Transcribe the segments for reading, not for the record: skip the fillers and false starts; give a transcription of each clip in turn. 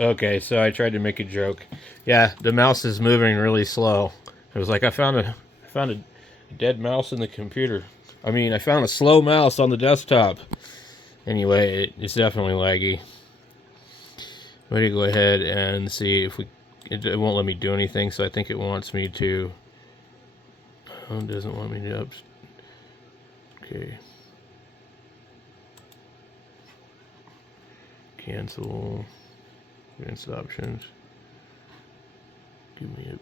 Okay, so I tried to make a joke. Yeah, the mouse is moving really slow. It was like I found a dead mouse in the computer. I mean, I found a slow mouse on the desktop. Anyway, it's definitely laggy. I'm going to go ahead and see if we. It won't let me do anything, so I think it wants me to. Oh, it doesn't want me to. Okay. Cancel. Advanced options. Give me it.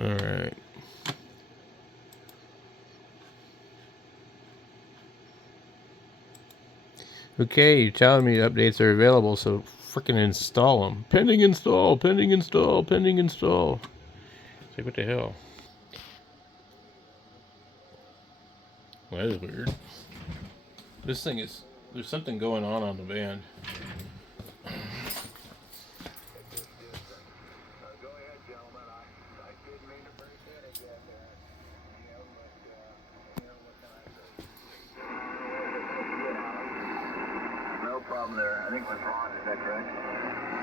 All right. Okay, you're telling me updates are available, so freaking install them. Pending install, pending install, pending install. Say, what the hell? Well, that is weird. This thing is. There's something going on the band. No problem there. I think it was Ron, is that correct?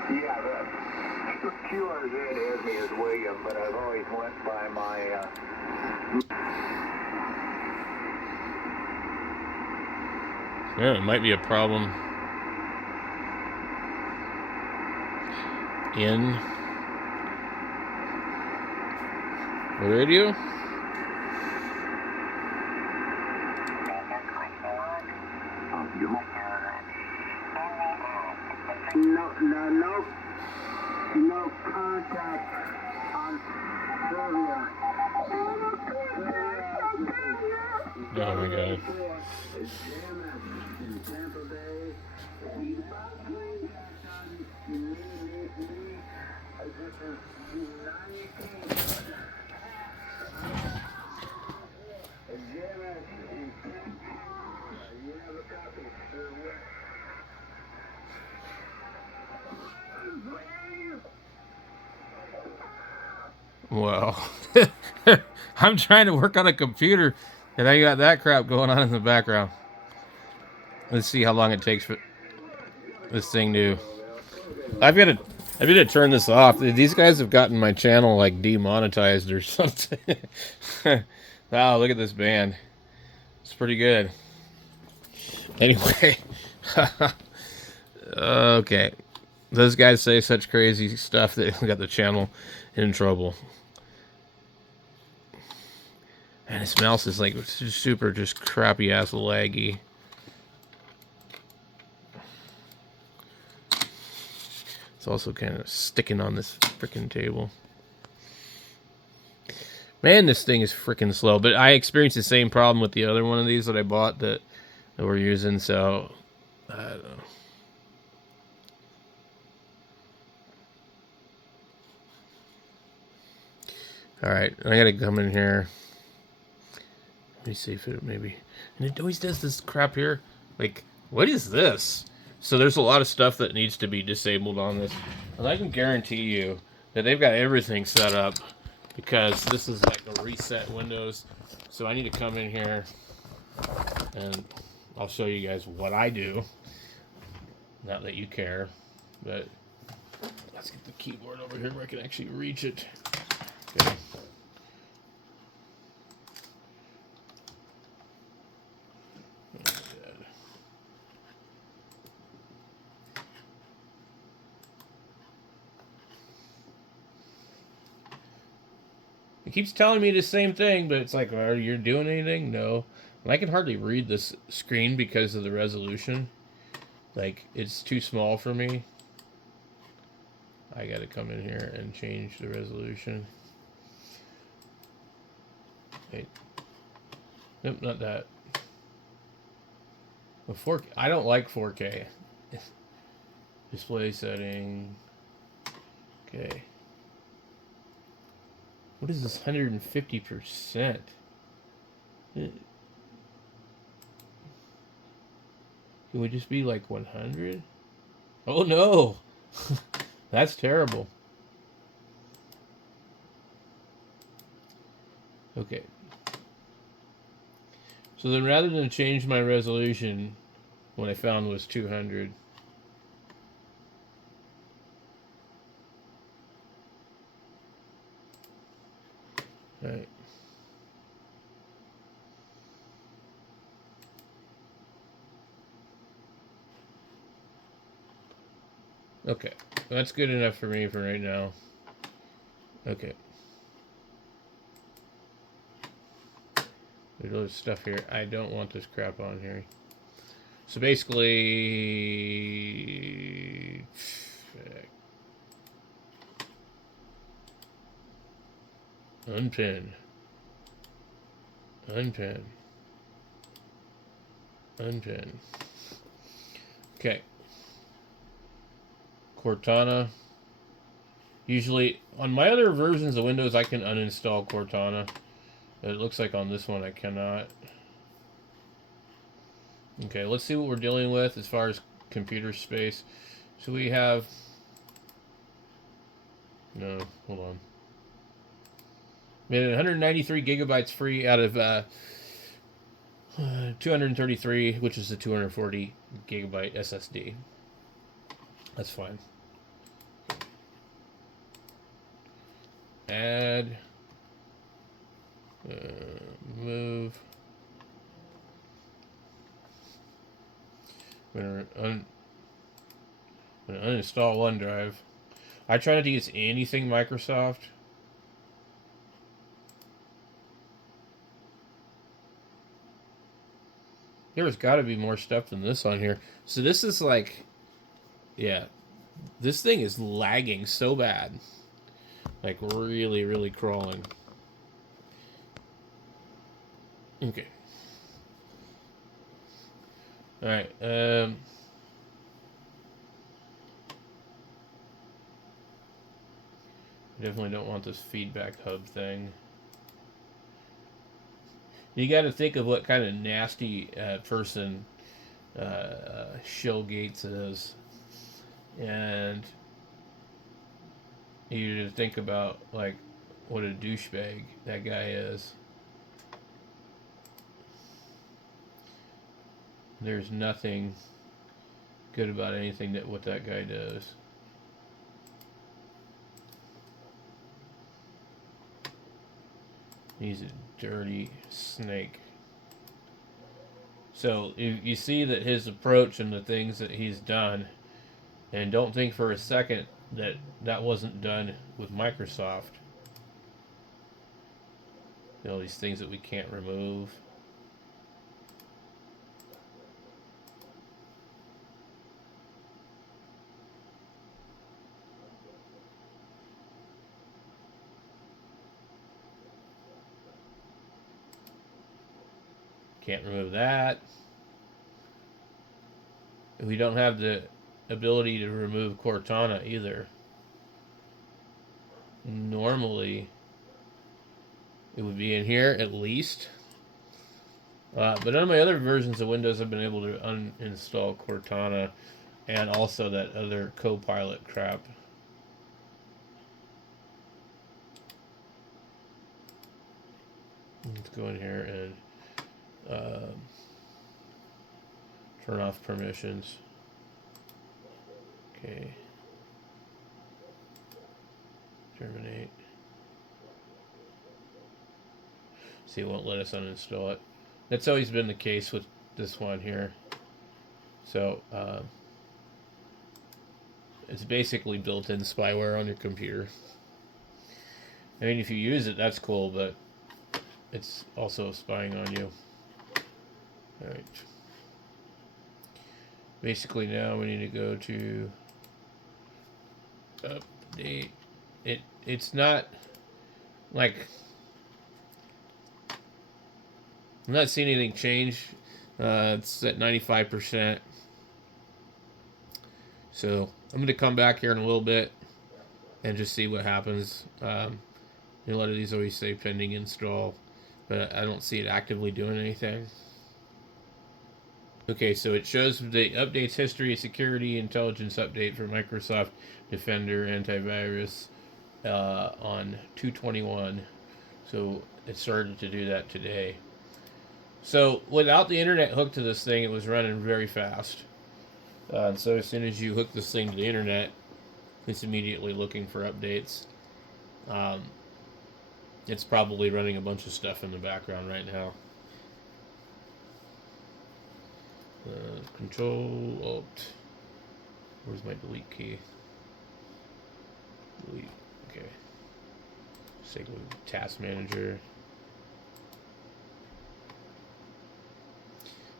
Yeah, the QRZ has me as William, but I've always went by my, Yeah, it might be a problem in the radio. no contact on Sylvia. Oh my god. Well, I'm trying to work on a computer, and I got that crap going on in the background. Let's see how long it takes for this thing to. I've got to. I've got to turn this off. These guys have gotten my channel like demonetized or something. Wow, look at this band. It's pretty good. Anyway, okay. Those guys say such crazy stuff that got the channel in trouble. And this mouse is like super just crappy ass laggy. It's also kind of sticking on this freaking table. Man, this thing is freaking slow. But I experienced the same problem with the other one of these that I bought that we're using. So, I don't know. All right, I gotta come in here. Let me see if it maybe. And it always does this crap here. Like, what is this? So there's a lot of stuff that needs to be disabled on this. And I can guarantee you that they've got everything set up because this is like a reset Windows. So I need to come in here and I'll show you guys what I do. Not that you care, but let's get the keyboard over here where I can actually reach it. Okay. It keeps telling me the same thing, but it's like, are you doing anything? No. And I can hardly read this screen because of the resolution. Like, it's too small for me. I gotta come in here and change the resolution. Wait. Nope, not that. The 4K. I don't like 4K. Display setting. Okay. What is this 150%? Can we just be like 100? Oh no! That's terrible. Okay. So then rather than change my resolution, what I found was 200. Right. Okay. That's good enough for me for right now. Okay. There's other stuff here. I don't want this crap on here. So basically... Unpin. Unpin. Unpin. Okay. Cortana. Usually, on my other versions of Windows, I can uninstall Cortana. But it looks like on this one I cannot. Okay, let's see what we're dealing with as far as computer space. So we have... No, hold on. We had 193 gigabytes free out of 233, which is the 240 gigabyte SSD. That's fine. Add. Move. I'm gonna uninstall OneDrive. I try not to use anything Microsoft. There's got to be more stuff than this on here. So this is like, yeah, this thing is lagging so bad. Like really, really crawling. Okay. All right. Definitely don't want this feedback hub thing. You got to think of what kind of nasty person Shill Gates is, and you think about like what a douchebag that guy is. There's nothing good about anything that what that guy does. He's a dirty snake. So you see that his approach and the things that he's done, and don't think for a second that that wasn't done with Microsoft. You know, these things that we can't remove. Can't remove that. We don't have the ability to remove Cortana either. Normally, it would be in here at least. But none of my other versions of Windows have been able to uninstall Cortana and also that other Copilot crap. Let's go in here and turn off permissions. Okay. Terminate. See, it won't let us uninstall it. That's always been the case with this one here. So, it's basically built-in spyware on your computer. I mean, if you use it, that's cool, but it's also spying on you. Alright. Basically now we need to go to update. It's not like I'm not seeing anything change. It's at 95%. So I'm going to come back here in a little bit and just see what happens. A lot of these always say pending install, but I don't see it actively doing anything. Okay, so it shows the updates history, security, intelligence update for Microsoft Defender antivirus on 2/21. So it started to do that today. So without the internet hooked to this thing, it was running very fast. And so as soon as you hook this thing to the internet, it's immediately looking for updates. Um, it's probably running a bunch of stuff in the background right now. Control Alt. Where's my delete key? Delete. Okay. Say go to Task Manager.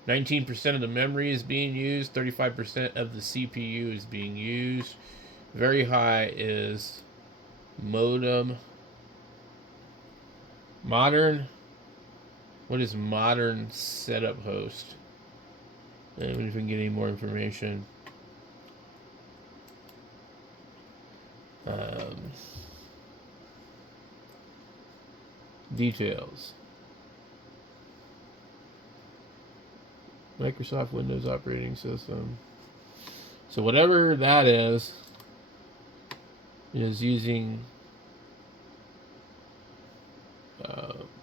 19% of the memory is being used. 35% of the CPU is being used. Very high is modem. Modern. What is modern setup host? And if we can get any more information. Details. Microsoft Windows operating system. So whatever that is using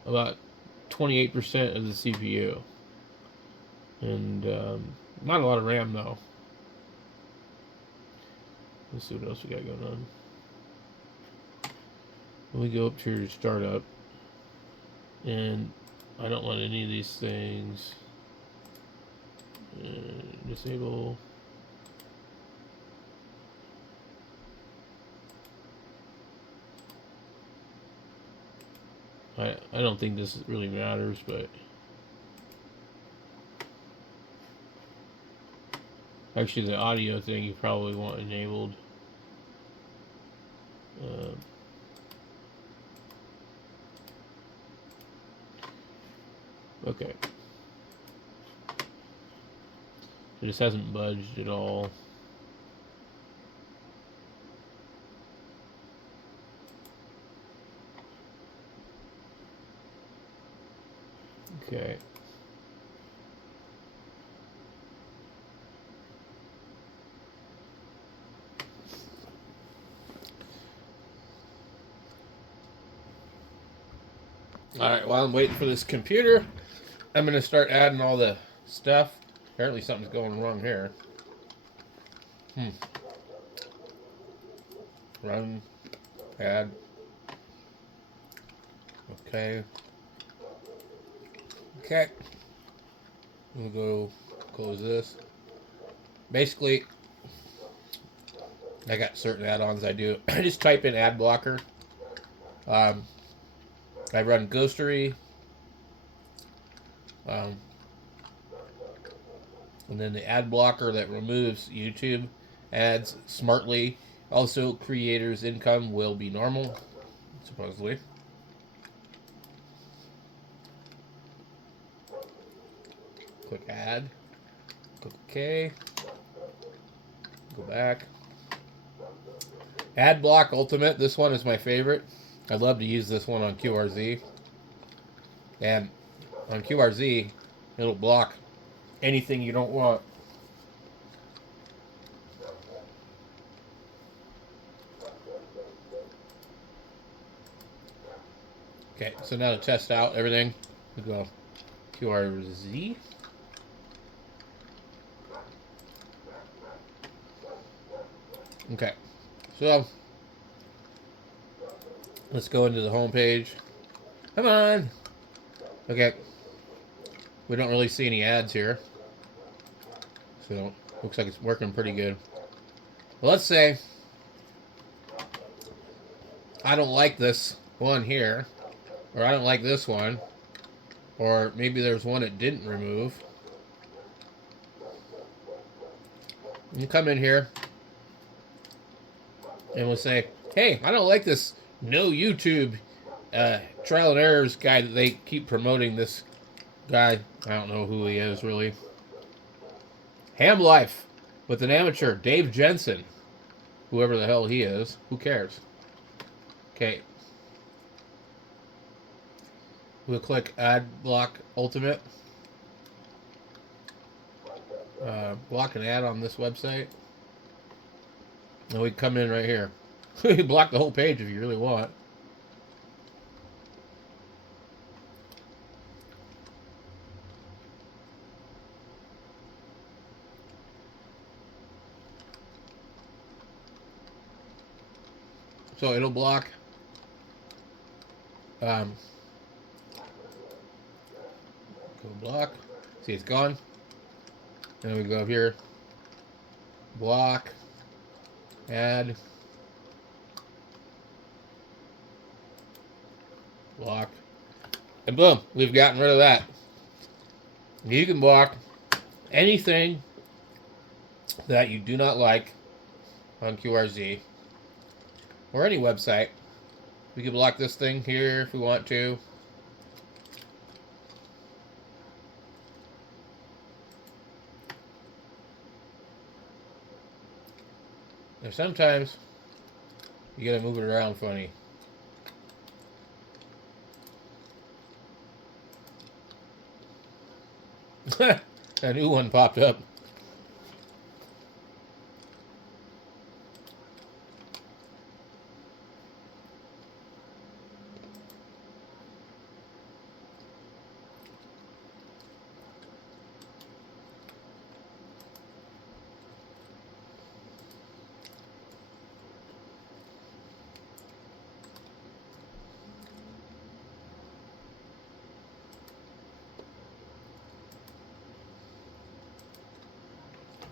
about 28% of the CPU. And not a lot of RAM though. Let's see what else we got going on. We go up to startup, and I don't want any of these things. Disable. I don't think this really matters, but actually the audio thing you probably want enabled. Okay. It just hasn't budged at all. Okay. Alright, while I'm waiting for this computer, I'm going to start adding all the stuff. Apparently something's going wrong here. Run. Add. Okay. Okay. We'll go close this. Basically, I got certain add-ons I do. I just type in ad blocker. I run Ghostery. And then the ad blocker that removes YouTube ads smartly. Also, creators' income will be normal, supposedly. Click add. Click OK. Go back. Ad block ultimate. This one is my favorite. I love to use this one on QRZ. And on QRZ, it'll block anything you don't want. Okay, so now to test out everything, we go QRZ. Okay, so let's go into the home page. Come on. Okay, we don't really see any ads here, so looks like it's working pretty good. Well, let's say I don't like this one here, or I don't like this one, or maybe there's one it didn't remove. You come in here and we'll say, hey, I don't like this no YouTube trial and errors guy that they keep promoting. This guy, I don't know who he is really. Ham Life with an amateur, Dave Jensen. Whoever the hell he is. Who cares? Okay. We'll click Ad Block Ultimate. Block an ad on this website. And we come in right here. You block the whole page if you really want. So it'll block. Go block. See, it's gone. Then we go up here. Block. Add. Block. And boom, we've gotten rid of that. You can block anything that you do not like on QRZ or any website. We can block this thing here if we want to. And sometimes you gotta move it around funny. A new one popped up.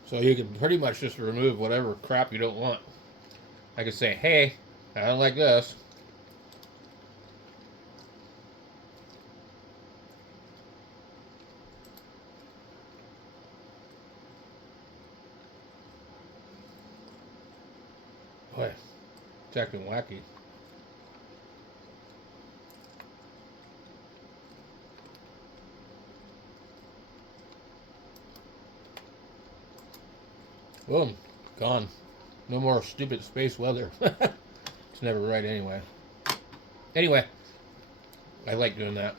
So you can pretty much just remove whatever crap you don't want. I could say, hey, I don't like this. Boy, it's acting wacky. Boom, gone. No more stupid space weather. It's never right anyway. Anyway, I like doing that.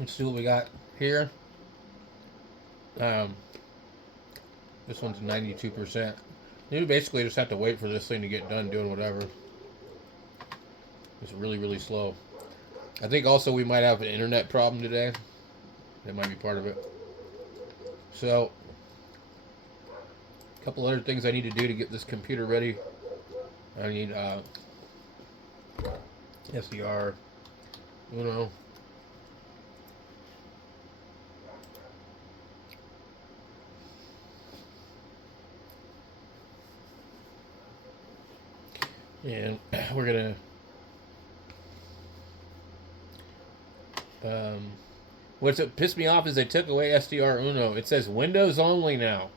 Let's see what we got here. This one's 92%. You basically just have to wait for this thing to get done doing whatever. It's really, really slow. I think also we might have an internet problem today. That might be part of it. So, a couple other things I need to do to get this computer ready. I need SDR, Uno. And we're gonna what's pissed me off is they took away SDR Uno. It says Windows only now.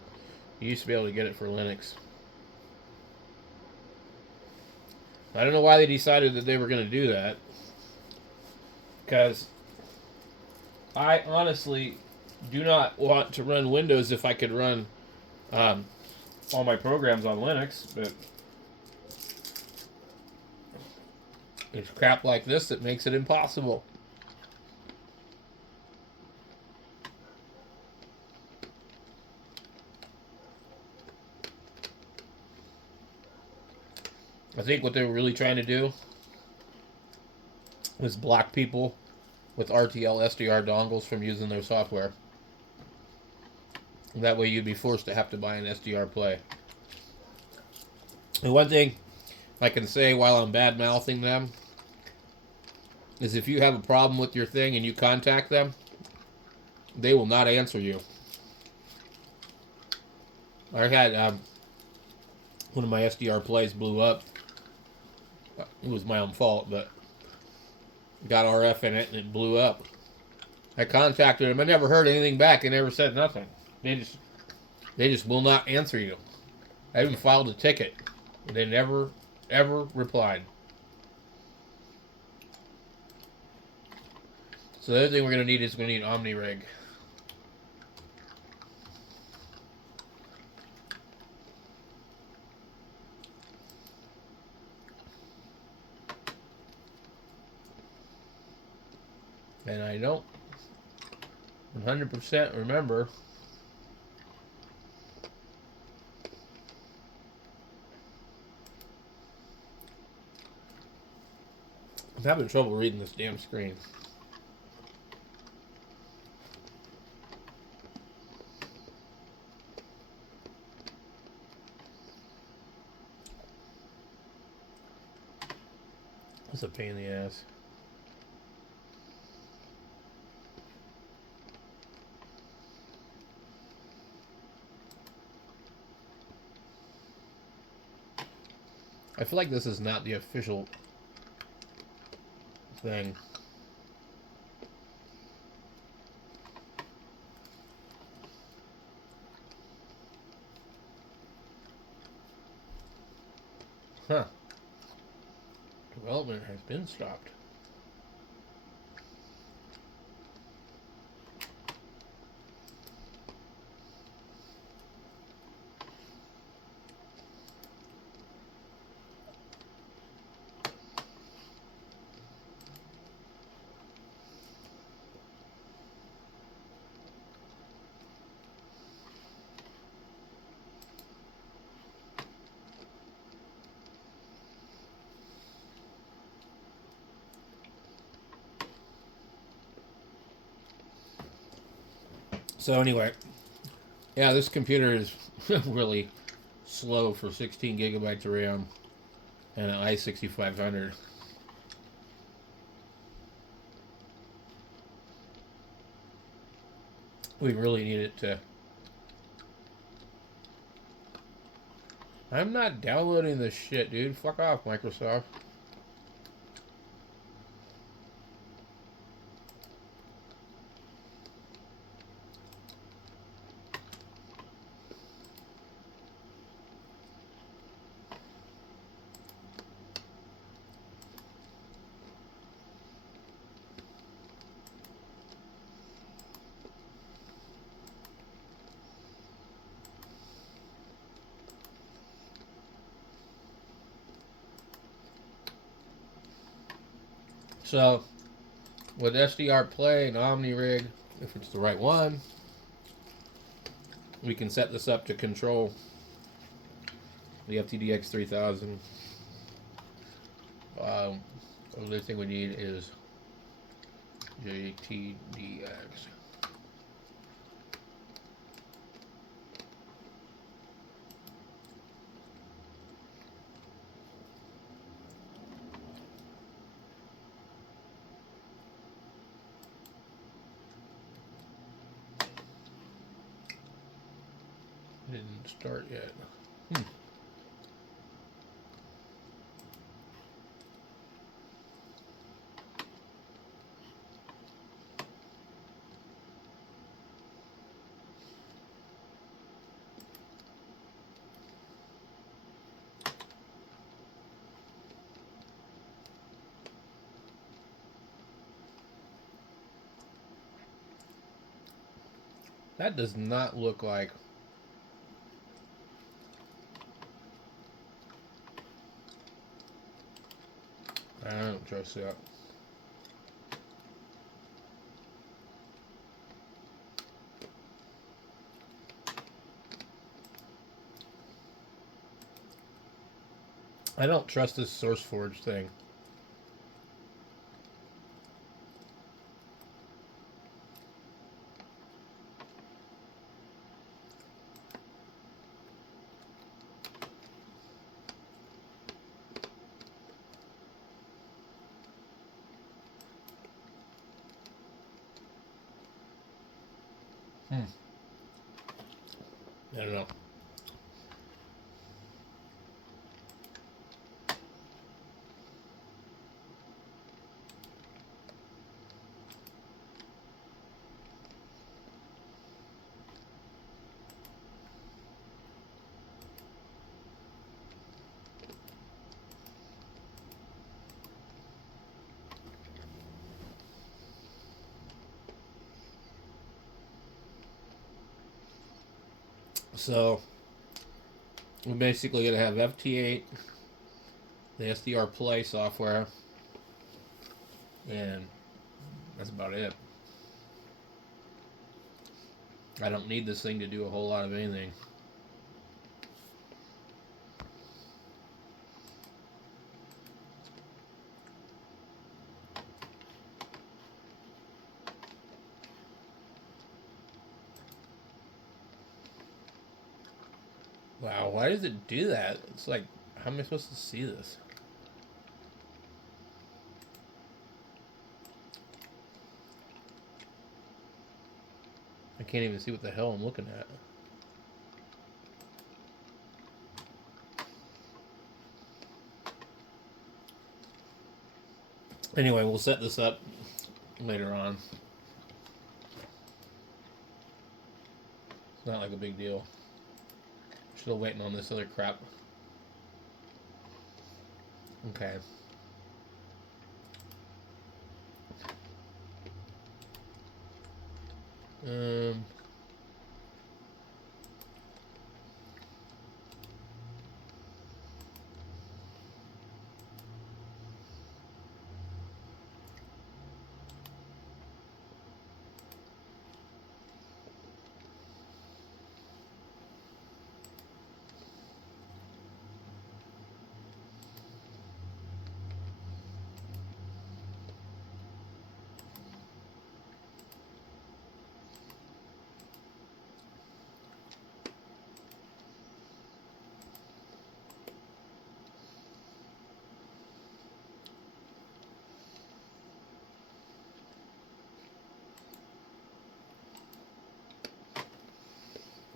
You used to be able to get it for Linux. I don't know why they decided that they were going to do that. Because I honestly do not want to run Windows if I could run all my programs on Linux, but it's crap like this that makes it impossible. I think what they were really trying to do was block people with RTL SDR dongles from using their software. That way you'd be forced to have to buy an SDR play. And one thing I can say while I'm bad-mouthing them is if you have a problem with your thing and you contact them, they will not answer you. I had one of my SDR plays blew up. It was my own fault, but got RF in it and it blew up. I contacted them. I never heard anything back. They never said nothing. They just will not answer you. I even filed a ticket. They never, ever replied. So the other thing we're going to need is going to need OmniRig. And I don't 100% remember I'm having trouble reading this damn screen. That's a pain in the ass. I feel like this is not the official thing. Huh. Development has been stopped. So anyway, yeah, this computer is really slow for 16 gigabytes of RAM and an i6500. We really need it to. I'm not downloading this shit, dude. Fuck off, Microsoft. So, with SDR Play and OmniRig, if it's the right one, we can set this up to control the FTDX 3000. The only thing we need is JTDX. Didn't start yet. That does not look like. I don't trust that. I don't trust this SourceForge thing. I don't know. So we're basically gonna have FT8, the SDR Play software, and that's about it. I don't need this thing to do a whole lot of anything. Wow, why does it do that? It's like, how am I supposed to see this? I can't even see what the hell I'm looking at. Anyway, we'll set this up later on. It's not like a big deal. Still waiting on this other crap. Okay. Um.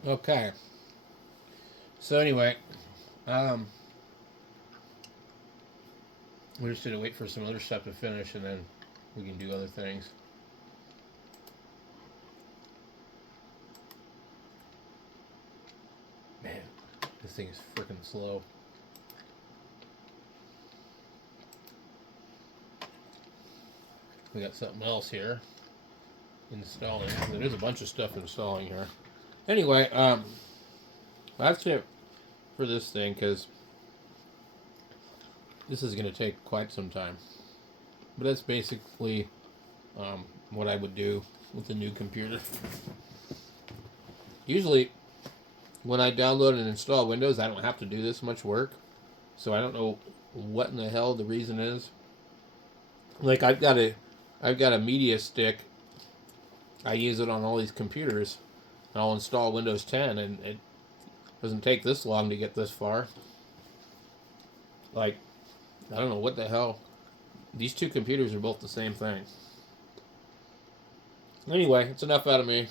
Okay. So anyway, we're just gonna wait for some other stuff to finish, and then we can do other things. Man, this thing is freaking slow. We got something else here. Installing. There's a bunch of stuff installing here. Anyway, that's it for this thing, because this is going to take quite some time. But that's basically what I would do with the new computer. Usually, when I download and install Windows, I don't have to do this much work. So I don't know what in the hell the reason is. Like I've got a media stick. I use it on all these computers. I'll install Windows 10, and it doesn't take this long to get this far. Like, I don't know what the hell. These two computers are both the same thing. Anyway, it's enough out of me.